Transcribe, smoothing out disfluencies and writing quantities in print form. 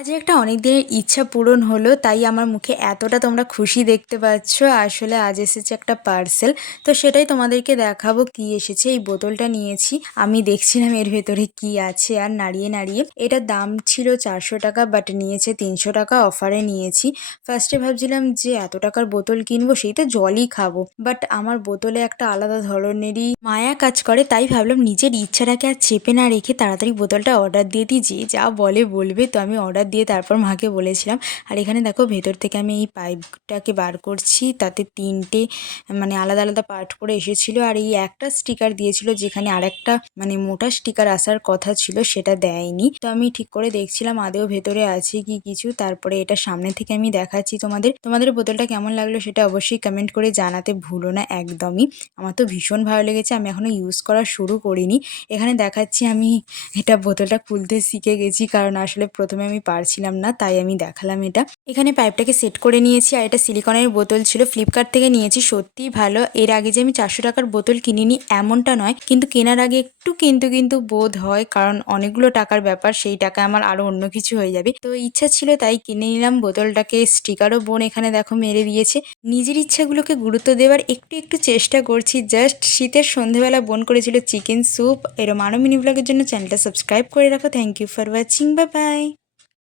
আজ একটা অনেক দিনের ইচ্ছা পূরণ হলো, তাই আমার মুখে এতটা তোমরা খুশি দেখতে পাচ্ছ। আসলে আজ এসেছে একটা পার্সেল, তো সেটাই তোমাদেরকে দেখাবো কি এসেছে। এই বোতলটা নিয়েছি, আমি দেখছিলাম এর ভেতরে কি আছে আর নাড়িয়ে নাড়িয়ে। এটার দাম ছিল 400 টাকা, বাট নিয়েছে 300 টাকা, অফারে নিয়েছি। ফার্স্টে ভাবছিলাম যে এত টাকার বোতল কিনবো, সেই তো জলই খাবো, বাট আমার বোতলে একটা আলাদা ধরনেরই মায়া কাজ করে, তাই ভাবলাম নিজের ইচ্ছাটাকে আর চেপে না রেখে তাড়াতাড়ি বোতলটা অর্ডার দিয়ে দিই, যে যা বলে বলবে। তো আমি অর্ডার দিয়ে তারপর মাকে বলেছিলাম। আর এখানে দেখো ভেতর থেকে আমি এই পাইপটাকে বার করছি, তাতে 3টে মানে আলাদা আলাদা পার্ট করে এসেছিল। আর এই একটা স্টিকার দিয়েছিল, যেখানে আরেকটা মানে মোটা স্টিকার আসার কথা ছিল, সেটা দেয়নি। তো আমি ঠিক করে দেখছিলাম আদেও ভেতরে আছে কি কিছু। তারপরে এটা সামনে থেকে আমি দেখাচ্ছি তোমাদের বোতলটা কেমন লাগলো সেটা অবশ্যই কমেন্ট করে জানাতে ভুলো না একদমই। আমার তো ভীষণ ভালো লেগেছে, আমি এখনো ইউজ করা শুরু করিনি। এখানে দেখাচ্ছি আমি এটা বোতলটা খুলতে শিখে গেছি, কারণ আসলে প্রথমে আমি পারছিলাম না, তাই আমি দেখালাম এটা। এখানে পাইপটাকে সেট করে নিয়েছি। আর এটা সিলিকনের বোতল ছিল, ফ্লিপকার্ট থেকে নিয়েছি, সত্যিই ভালো। এর আগে যে আমি 400 টাকার বোতল কিনিনি এমনটা নয়, কিন্তু কেনার আগে একটু কিন্তু বোধ হয়, কারণ অনেকগুলো টাকার ব্যাপার, সেই টাকা আমার আরো অন্য কিছু হয়ে যাবে। তো ইচ্ছা ছিল তাই কিনে নিলাম বোতলটাকে। স্টিকারও বোন এখানে দেখো মেরে দিয়েছে। নিজের ইচ্ছাগুলোকে গুরুত্ব দেওয়ার একটু একটু চেষ্টা করছি। জাস্ট শীতের সন্ধেবেলা বোন করেছিল চিকেন স্যুপ। এরম আরও মিনি ব্লগের জন্য চ্যানেলটা সাবস্ক্রাইব করে রাখো। Thank you for watching, bye by.